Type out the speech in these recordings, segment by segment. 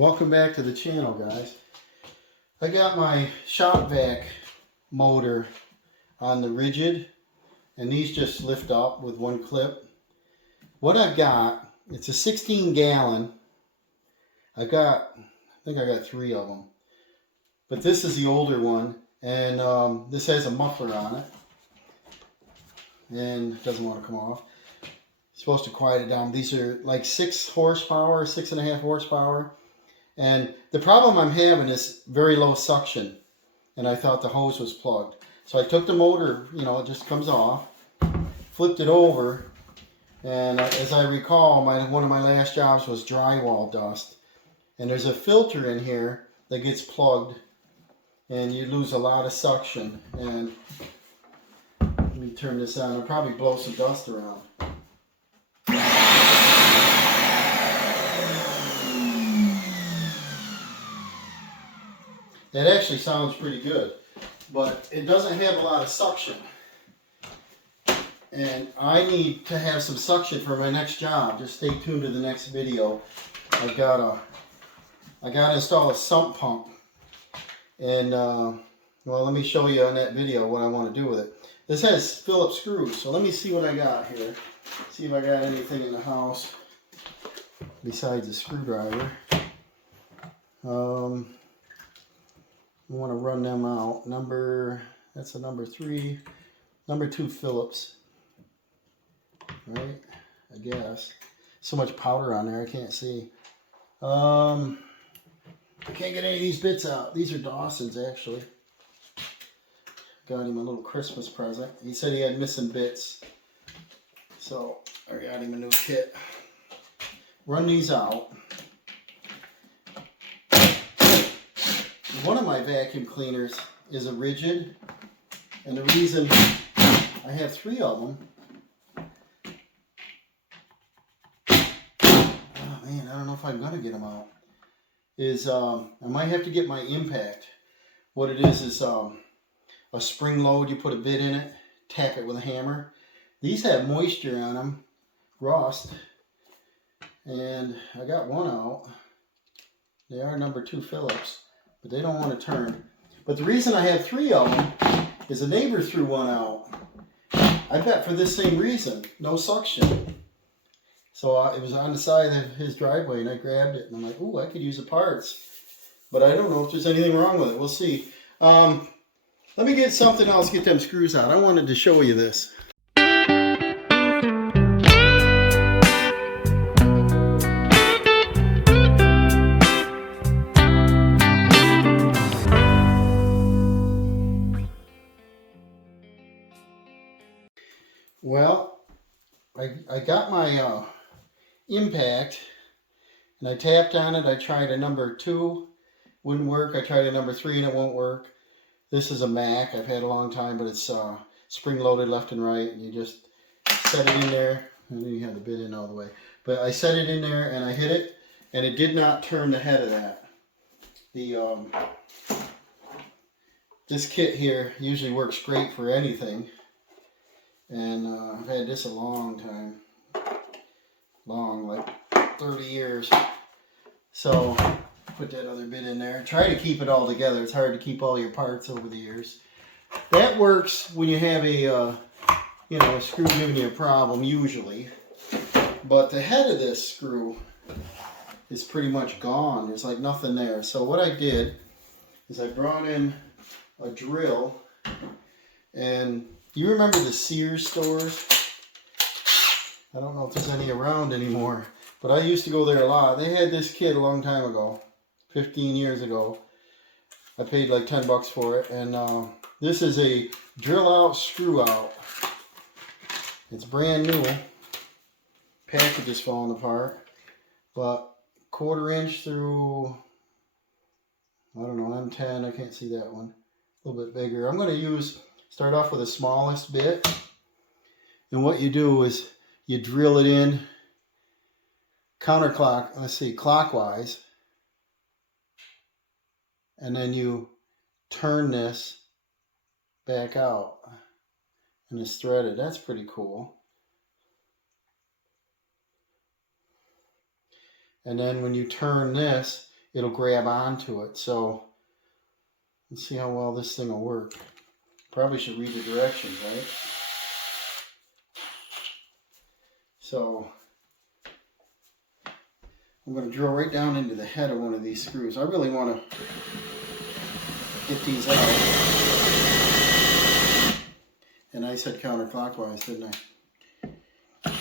Welcome back to the channel, guys. I got my Shop Vac motor on the Ridgid, and these just lift up with one clip. What I've got, it's a 16-gallon. I think I got 3 of them, but this is the older one, and this has a muffler on it, and it doesn't want to come off. It's supposed to quiet it down. These are like 6 horsepower, 6.5 horsepower. And the problem I'm having is very low suction, and I thought the hose was plugged. So I took the motor, it just comes off, flipped it over, and as I recall, one of my last jobs was drywall dust. And there's a filter in here that gets plugged, and you lose a lot of suction. And let me turn this on. I'll probably blow some dust around. It actually sounds pretty good, but it doesn't have a lot of suction. And I need to have some suction for my next job. Just stay tuned to the next video. I got to install a sump pump. And, well, let me show you on that video what I want to do with it. This has Phillips screws, so let me see what I got here. See if I got anything in the house besides a screwdriver. I want to run them out. That's a number 3, number 2 Phillips. Right? I guess. So much powder on there, I can't see. I can't get any of these bits out. These are Dawson's, actually. Got him a little Christmas present. He said he had missing bits, so I got him a new kit. Run these out. One of my vacuum cleaners is a Ridgid, and the reason I have 3 of them, oh man, I don't know if I'm going to get them out, is I might have to get my impact. What it is a spring load. You put a bit in it, tap it with a hammer. These have moisture on them, rust, and I got one out. They are number 2 Phillips, but they don't want to turn. But the reason I have 3 of them is a neighbor threw one out. I bet for this same reason, no suction. So it was on the side of his driveway, and I grabbed it, and I'm like, ooh, I could use the parts. But I don't know if there's anything wrong with it. We'll see. Let me get something else, get them screws out. I wanted to show you this. Well, I got my impact, and I tapped on it. I tried a number 2, wouldn't work. I tried a number 3, and it won't work. This is a Mac I've had a long time, but it's spring loaded left and right, and you just set it in there. And then you have the bit in all the way. But I set it in there, and I hit it, and it did not turn the head of that. This kit here usually works great for anything. And I've had this a long time. Long, like 30 years. So, put that other bit in there. Try to keep it all together. It's hard to keep all your parts over the years. That works when you have a screw giving you a problem, usually. But the head of this screw is pretty much gone. There's like nothing there. So what I did is I brought in a drill, and you remember the Sears stores? I don't know if there's any around anymore, but I used to go there a lot. They had this kit a long time ago, 15 years ago. I paid like 10 bucks for it, and this is a drill out, screw out. It's brand new. Package is falling apart, but 1/4 inch through, I don't know, M10. I can't see that one. A little bit bigger. I'm going to start off with the smallest bit, and what you do is you drill it in clockwise, and then you turn this back out, and it's threaded. That's pretty cool. And then when you turn this, it'll grab onto it. So let's see how well this thing will work. Probably should read the directions, right? So I'm going to drill right down into the head of one of these screws. I really want to get these out. And I said counterclockwise, didn't I?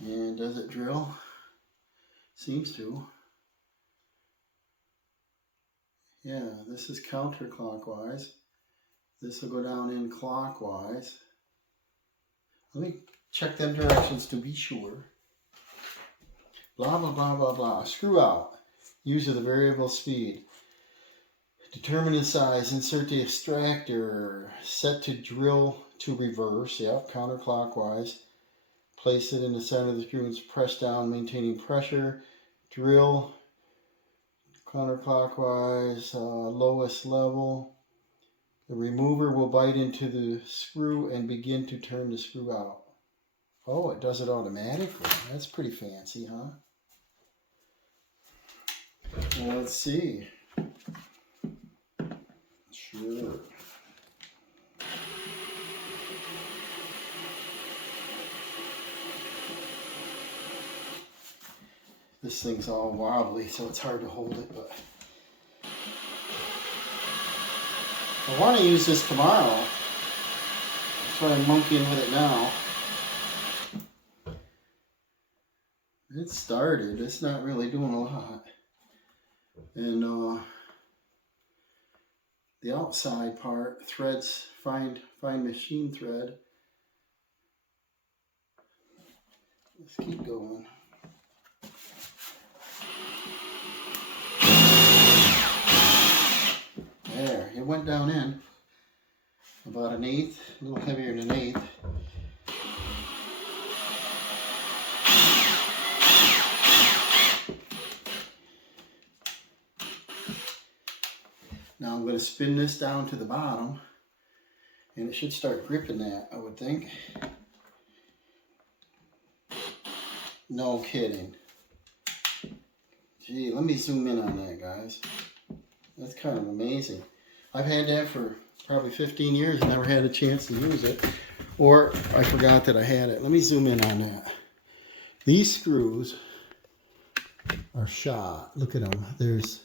And does it drill? Seems to. Yeah, this is counterclockwise. This will go down in clockwise. Let me check them directions to be sure. Blah, blah, blah, blah, blah. Screw out. Use of the variable speed. Determine the size. Insert the extractor. Set to drill to reverse. Yep, counterclockwise. Place it in the center of the screw and press down, maintaining pressure. Drill counterclockwise, lowest level. The remover will bite into the screw and begin to turn the screw out. Oh, it does it automatically. That's pretty fancy, huh? Well, let's see. Sure. This thing's all wobbly, so it's hard to hold it, but I want to use this tomorrow. I'll try and monkey with it now. It started. It's not really doing a lot. And the outside part, threads, fine machine thread. Let's keep going. There, it went down in about 1/8, a little heavier than 1/8. Now I'm going to spin this down to the bottom and it should start gripping that, I would think. No kidding. Gee, let me zoom in on that, guys. That's kind of amazing. I've had that for probably 15 years and never had a chance to use it. Or I forgot that I had it. Let me zoom in on that. These screws are shot. Look at them. There's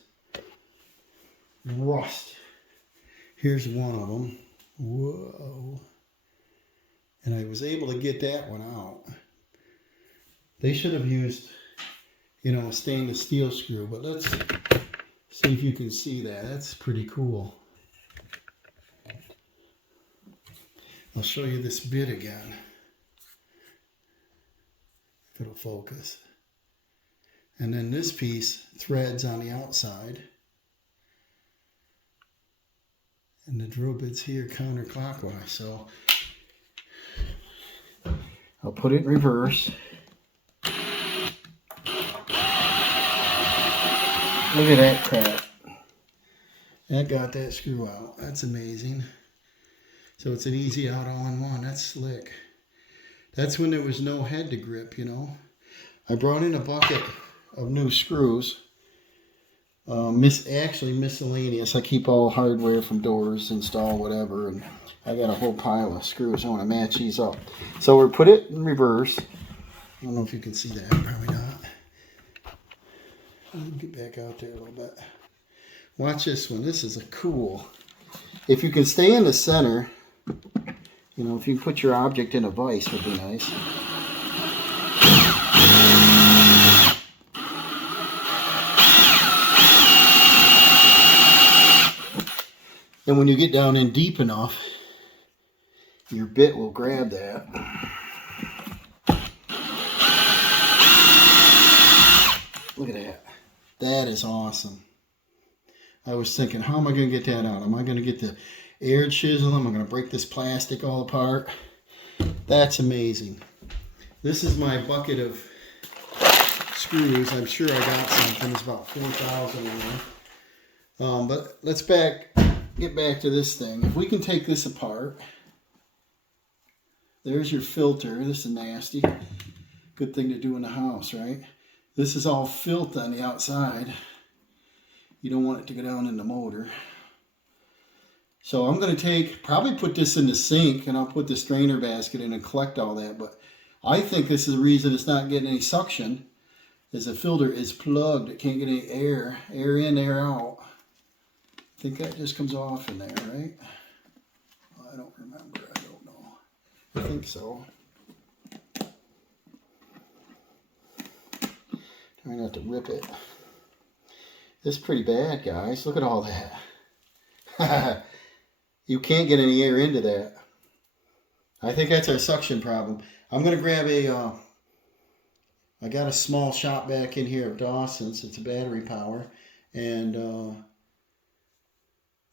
rust. Here's one of them. Whoa. And I was able to get that one out. They should have used, you know, a stainless steel screw, but let's see if you can see that. That's pretty cool. I'll show you this bit again. If it'll focus. And then this piece threads on the outside. And the drill bit's here counterclockwise. So I'll put it in reverse. Look at that crap. That got that screw out. That's amazing. So it's an easy out all-in-one. That's slick. That's when there was no head to grip, you know. I brought in a bucket of new screws. Actually miscellaneous. I keep all hardware from doors, install whatever, and I got a whole pile of screws. I want to match these up. So we'll put it in reverse. I don't know if you can see that. Probably not. I'll get back out there a little bit. Watch this one. This is a cool. If you can stay in the center, you know, if you put your object in a vise, would be nice. And when you get down in deep enough, your bit will grab that. Look at that. That is awesome. I was thinking, how am I going to get that out? Am I going to get the air chisel? Am I going to break this plastic all apart? That's amazing. This is my bucket of screws. I'm sure I got something. It's about 4,000 in there. But let's get back to this thing. If we can take this apart, there's your filter. This is nasty. Good thing to do in the house, right? This is all filth on the outside. You don't want it to go down in the motor. So I'm going to probably put this in the sink, and I'll put the strainer basket in and collect all that. But I think this is the reason it's not getting any suction, is the filter is plugged. It can't get any air in, air out. I think that just comes off in there, right? I don't remember. I don't know. I think so. Try not to rip it. This is pretty bad, guys. Look at all that. You can't get any air into that. I think that's our suction problem. I'm going to grab I got a small shop vac in here of Dawson's. It's a battery power. And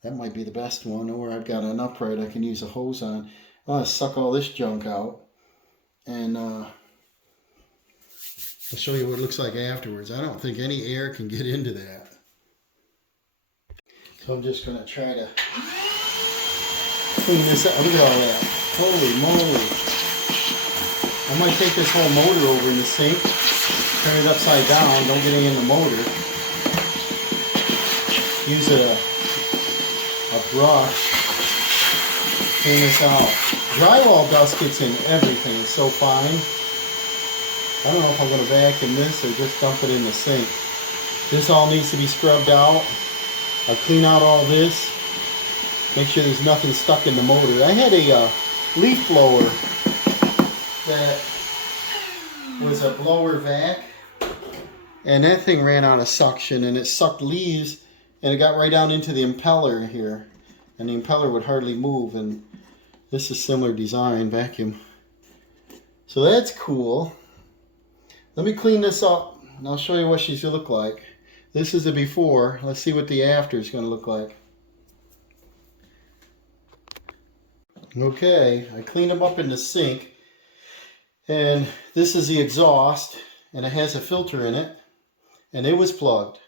that might be the best one. Or I've got an upright I can use a hose on. I want to suck all this junk out. And I'll show you what it looks like afterwards. I don't think any air can get into that. So I'm just going to try to clean this up. Look at all that. Holy moly. I might take this whole motor over in the sink, turn it upside down, don't get any in the motor. Use a brush, clean this out. Drywall dust gets in everything, it's so fine. I don't know if I'm going to vacuum this or just dump it in the sink. This all needs to be scrubbed out. I'll clean out all this. Make sure there's nothing stuck in the motor. I had a leaf blower that was a blower vac, and that thing ran out of suction, and it sucked leaves, and it got right down into the impeller here, and the impeller would hardly move. And this is similar design, vacuum. So that's cool. Let me clean this up, and I'll show you what she's gonna look like. This is the before. Let's see what the after is going to look like. Okay, I cleaned them up in the sink, and this is the exhaust, and it has a filter in it, and it was plugged.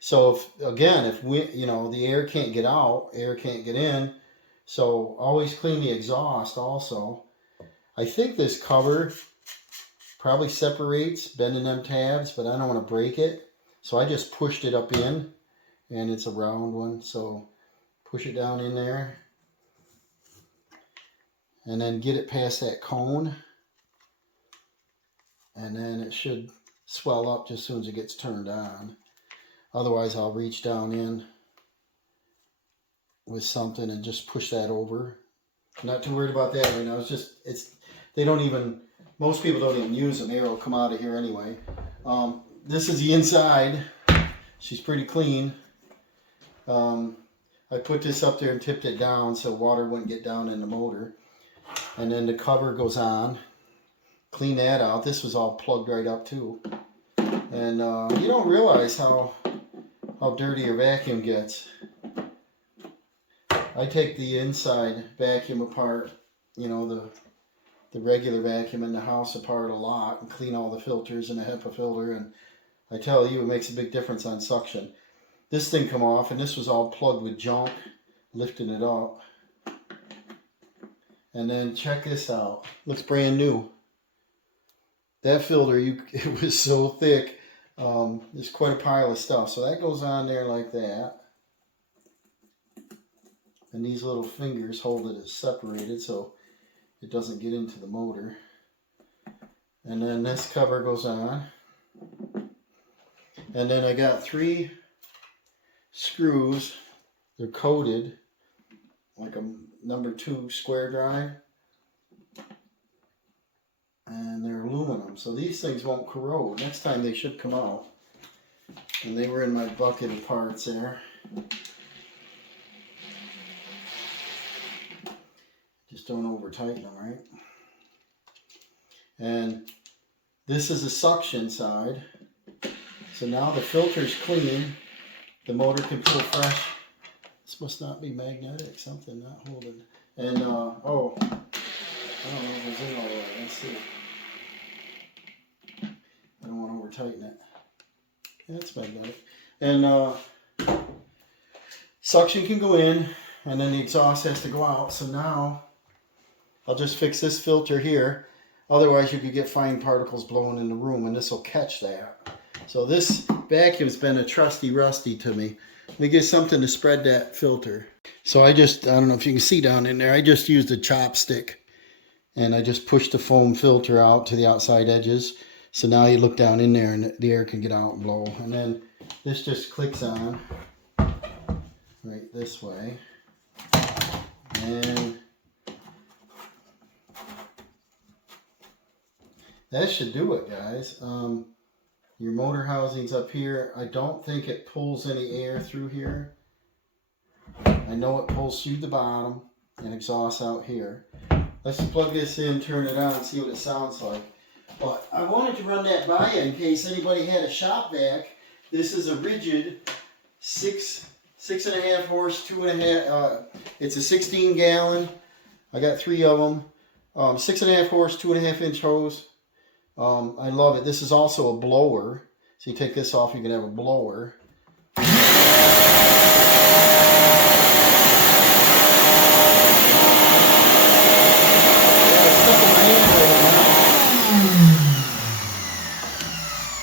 So if the air can't get out, air can't get in, so always clean the exhaust also. I think this cover probably separates, bending them tabs, but I don't want to break it. So I just pushed it up in, and it's a round one, so push it down in there, and then get it past that cone, and then it should swell up just as soon as it gets turned on. Otherwise I'll reach down in with something and just push that over. I'm not too worried about that right now. Most people don't even use them. Air will come out of here anyway. This is the inside. She's pretty clean. I put this up there and tipped it down so water wouldn't get down in the motor. And then the cover goes on. Clean that out. This was all plugged right up too. And you don't realize how dirty your vacuum gets. I take the inside vacuum apart, the regular vacuum in the house apart a lot, and clean all the filters and the HEPA filter, and I tell you, it makes a big difference on suction. This thing come off, and this was all plugged with junk, lifting it up. And then check this out. Looks brand new. That filter, it was so thick. There's quite a pile of stuff. So that goes on there like that. And these little fingers hold it separated so it doesn't get into the motor. And then this cover goes on. And then I got 3 screws. They're coated like a number 2 square drive. And they're aluminum, so these things won't corrode. Next time they should come out. And they were in my bucket of parts there. Just don't over tighten them, right? And this is the suction side. So now the filter's clean. The motor can pull fresh. This must not be magnetic, something not holding. And I don't know if it's in all the way. Let's see. I don't want to over tighten it. Yeah, it's magnetic. And suction can go in, and then the exhaust has to go out. So now I'll just fix this filter here. Otherwise, you could get fine particles blowing in the room, and this will catch that. So this vacuum's been a trusty rusty to me. Let me get something to spread that filter. So I don't know if you can see down in there, I just used a chopstick. And I just pushed the foam filter out to the outside edges. So now you look down in there and the air can get out and blow. And then this just clicks on right this way. And that should do it, guys. Your motor housing's up here. I don't think it pulls any air through here. I know it pulls through the bottom and exhausts out here. Let's plug this in, turn it on, and see what it sounds like. But I wanted to run that by you in case anybody had a shop vac. This is a Ridgid 6.5 horse, 2.5. It's a 16 gallon. I got 3 of them. 6.5 horse, 2.5 inch hose. I love it. This is also a blower. So you take this off, you can have a blower.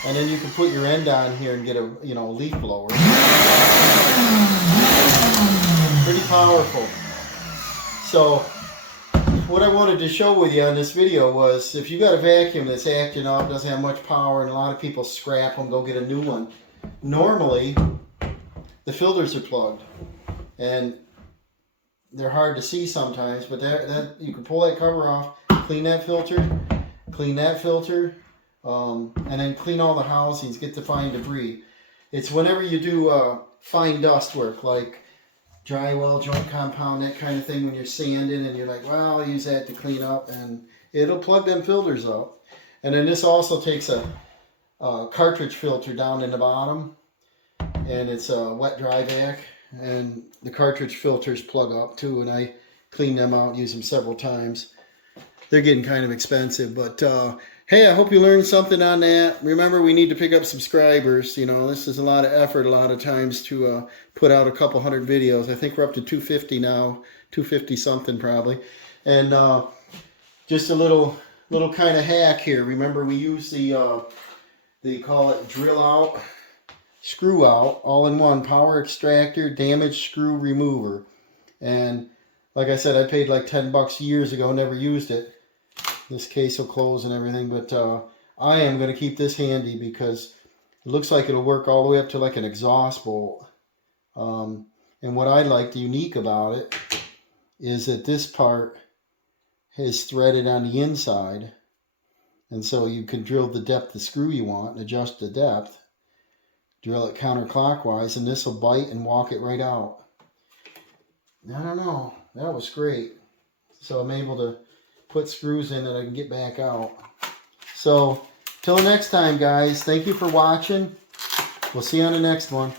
And then you can put your end on here and get a leaf blower. Pretty powerful. So what I wanted to show with you on this video was if you got a vacuum that's acting up, doesn't have much power, and a lot of people scrap them, go get a new one. Normally, the filters are plugged, and they're hard to see sometimes, but you can pull that cover off, clean that filter, and then clean all the housings, get the fine debris. It's whenever you do fine dust work, like drywall, joint compound, that kind of thing, when you're sanding and you're like, well, I'll use that to clean up, and it'll plug them filters up. And then this also takes a cartridge filter down in the bottom, and it's a wet dry vac, and the cartridge filters plug up too, and I clean them out, use them several times. They're getting kind of expensive, but hey, I hope you learned something on that. Remember, we need to pick up subscribers. This is a lot of effort a lot of times to put out a couple hundred videos. I think we're up to 250 now, 250 something probably. And just a little kind of hack here. Remember, we use they call it drill out, screw out, all in one, power extractor, damaged screw remover. And like I said, I paid like 10 bucks years ago, never used it. This case will close and everything, but I am going to keep this handy because it looks like it'll work all the way up to like an exhaust bolt. And what I like, the unique about it, is that this part is threaded on the inside. And so you can drill the depth of screw you want and adjust the depth. Drill it counterclockwise, and this will bite and walk it right out. I don't know. That was great. So I'm able to put screws in that I can get back out. So till next time, guys, thank you for watching. We'll see you on the next one.